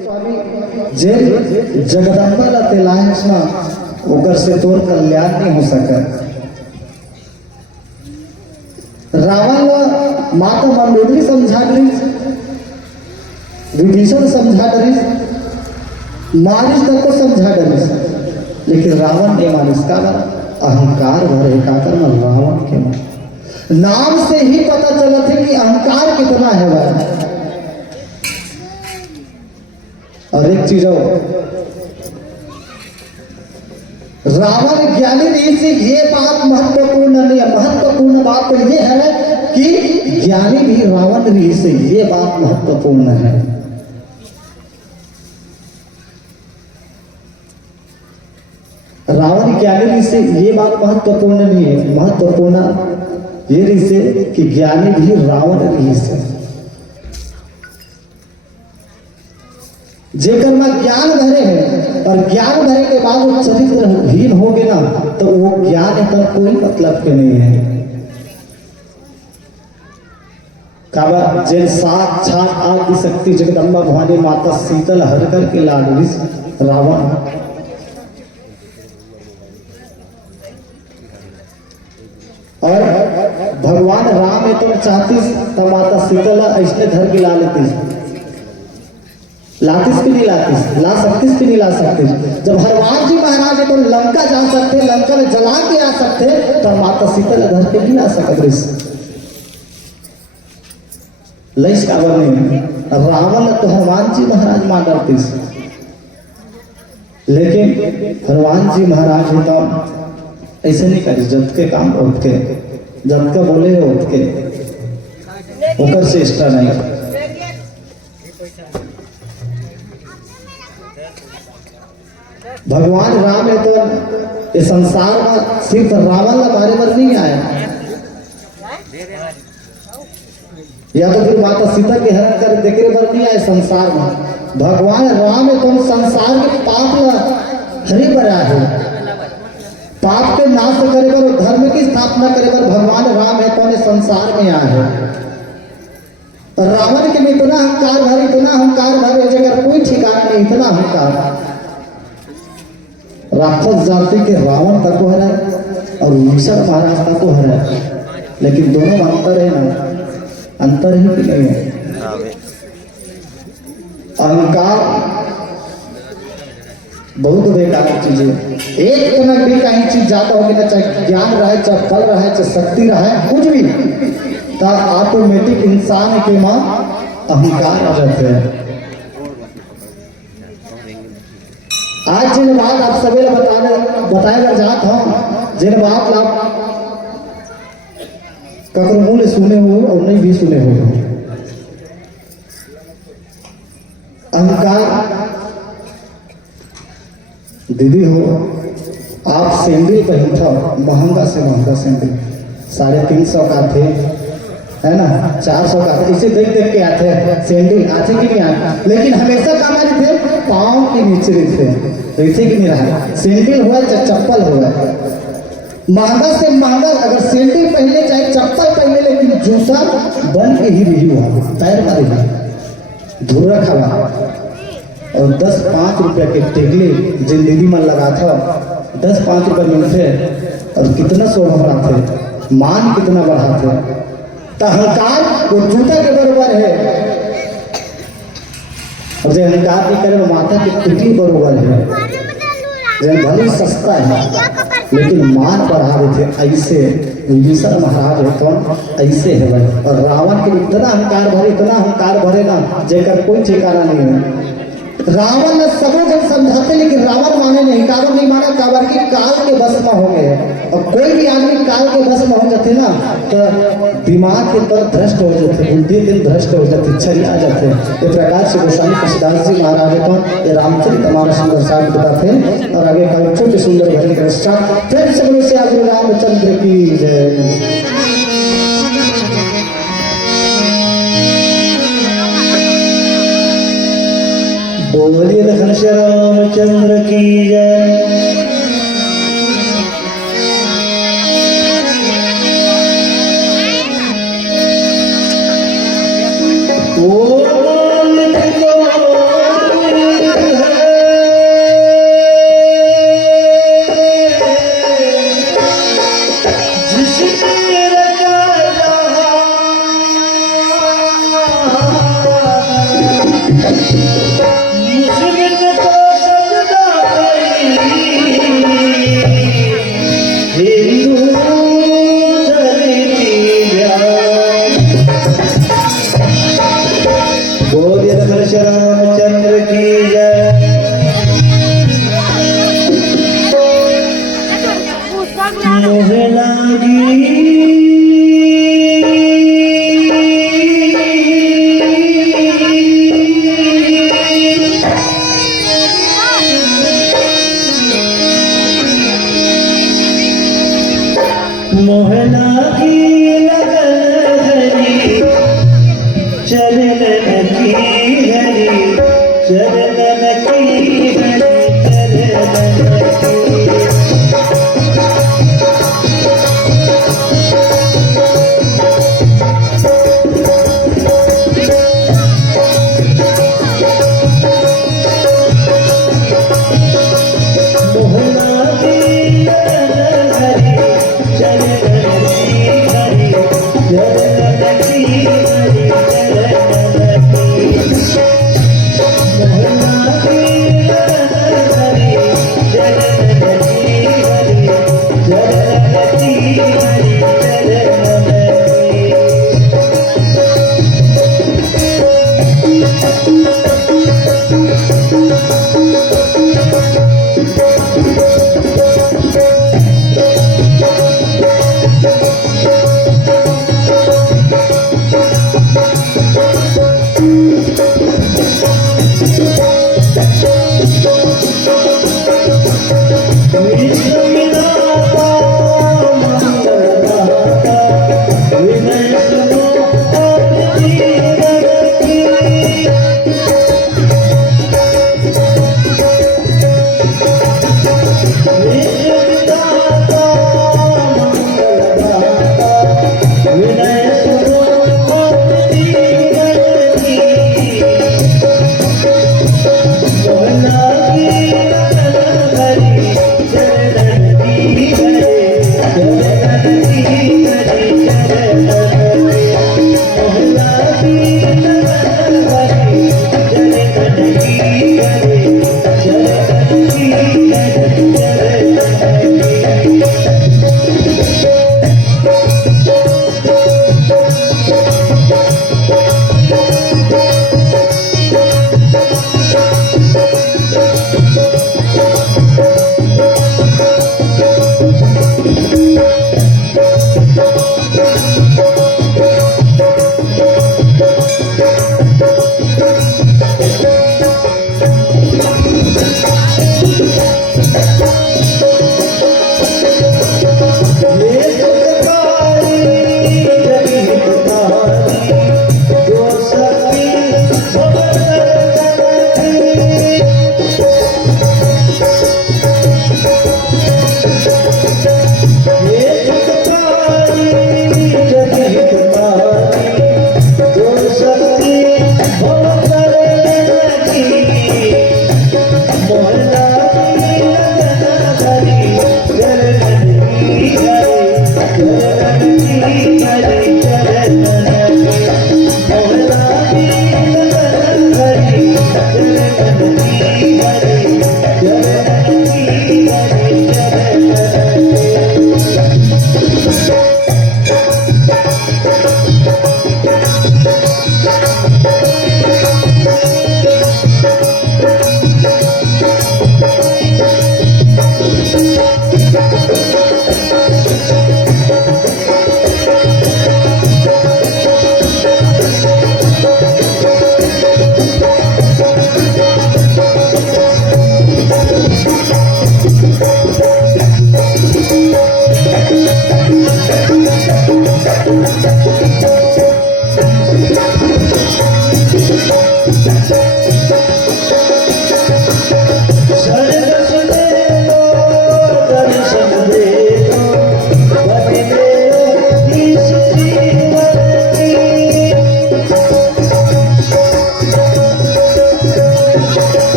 जे जगदम्बा ला तेलायस ना ओकर से तोर कल्याण नहीं हो सका। रावण माता मंडोदरी समझा रही, विभीषण समझा रही, मारिस तक को समझा रही, लेकिन रावण ने मारिस का अहंकार भरे का कर रावण के नाम से ही पता चला थे कि अहंकार कितना है वह। और एक चीज रावण ज्ञानी नहीं से ये बात महत्वपूर्ण नहीं है। महत्वपूर्ण बात तो ये है कि ज्ञानी भी रावण नहीं से ये बात महत्वपूर्ण है। रावण ज्ञानी नहीं से ये बात महत्वपूर्ण नहीं है। महत्वपूर्ण ये नहीं से कि ज्ञानी भी रावण नहीं से जेकर में ज्ञान भरे है और ज्ञान भरे के बाद वो चरित्रहीन हो गए ना तो वो ज्ञान का कोई मतलब के नहीं है। काबा जे साक्षात आदि शक्ति जगदम्बा भवानी माता शीतल हर कर के लाडली रावण और भगवान राम है तो चाहती तो माता शीतल ऐसे धर के ला लेती, लातिस भी नहीं लातिस, ला सकतीस भी नहीं ला सकते। जब हनुमान जी महाराज है तो लंका जा सकते, लंका में जला के आ सकते, तो माता सीता घर के नहीं आ सकते। लइस का बने रावण तो हनुमान जी महाराज मार डरते, लेकिन हनुमान जी महाराज ने तो ऐसे नहीं करी। जब के काम उठ के जब का बोले उठ के ऊपर से एक्स्ट्रा नहीं। भगवान राम है तो ये संसार में सिर्फ रावण का बारे में नहीं आया, या तो फिर माता सीता के हरण कर देखे पर नहीं आए संसार में। भगवान राम है तो संसार के पाप हरि बना है, पाप के नाश करे पर धर्म की स्थापना करे पर भगवान राम है तो संसार में आए है। रावण के में इतना अहंकार भरे जगह कोई ठिकाना नहीं, इतना अहंकार। राक्षस जाति के रावण तक को है और विभीषण महाराज तक को है, लेकिन दोनों में अंतर है ना, अंतर ही कि नहीं है। अहंकार बहुत बेकार चीज है। एक कनक भी कहीं चीज जाता होगी ना, चाहे ज्ञान रहे, चाहे फल रहे, चाहे शक्ति रहे, कुछ भी, तो ऑटोमेटिक इंसान के मां अहंकार आ जाते हैं। आज जिन बात आप सभी बताएगा जात हूं, जिन बात आप ककरो मुंह सुने हो और नहीं भी सुने हो। अहंकार दीदी हो, आप सैंडल पहन था महंगा से महंगा सैंडल 350 का थे, है ना, 400 का, इसे देख देख के आते हैं सैंडल आते कि नहीं आते, लेकिन हमेशा काम थे पाँव के नीचे थे, ऐसे कि नहीं रहा। सैंडल हुआ चाहे चप्पल हुआ, महंगा से महंगा अगर सैंडल पहले चाहे चप्पल पहले, लेकिन जूता बन के ही रही हुआ, पैर मारेगा धूल रखा हुआ। और 10-5 रुपया के टेगले जिन दीदी मन लगा था, 10-5 रुपया मिलते और कितना शोभा थे, मान कितना बढ़ा थे। तो अहंकार वो जूता के बराबर है, और जो अहंकार नहीं करे माथा की पिटी बराबर है। भले सस्ता है लेकिन मान बढ़ा रहे थे, ऐसे विभीषण महाराज है तो ऐसे है भाई। और रावण के इतना अहंकार भरे ना जेकर कोई ठिकाना नहीं है। रावण ने सबों जन समझाते, लेकिन रावण माने नहीं, कारण नहीं माना, काबर की काल के बस में हो गए। और कोई भी आदमी काल के बस में हो जाते ना तो दिमाग के तर भ्रष्ट हो जाते, बुद्धि दिन भ्रष्ट हो जाती, छरी आ जाते। इस प्रकार से गोस्वामी कृष्णदास जी महाराज को ये रामचरित हमारा सुंदर साथ बताते और आगे का छोटे सुंदर भजन के साथ फिर सबसे से आगे रामचंद्र की जय। बोलिए घनश्याम रामचंद्र की जय। ओ परशुरामचंद्र की जय। मोह लागी लगन हरी चरण की हरी चरण की हरी चरण की।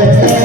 जय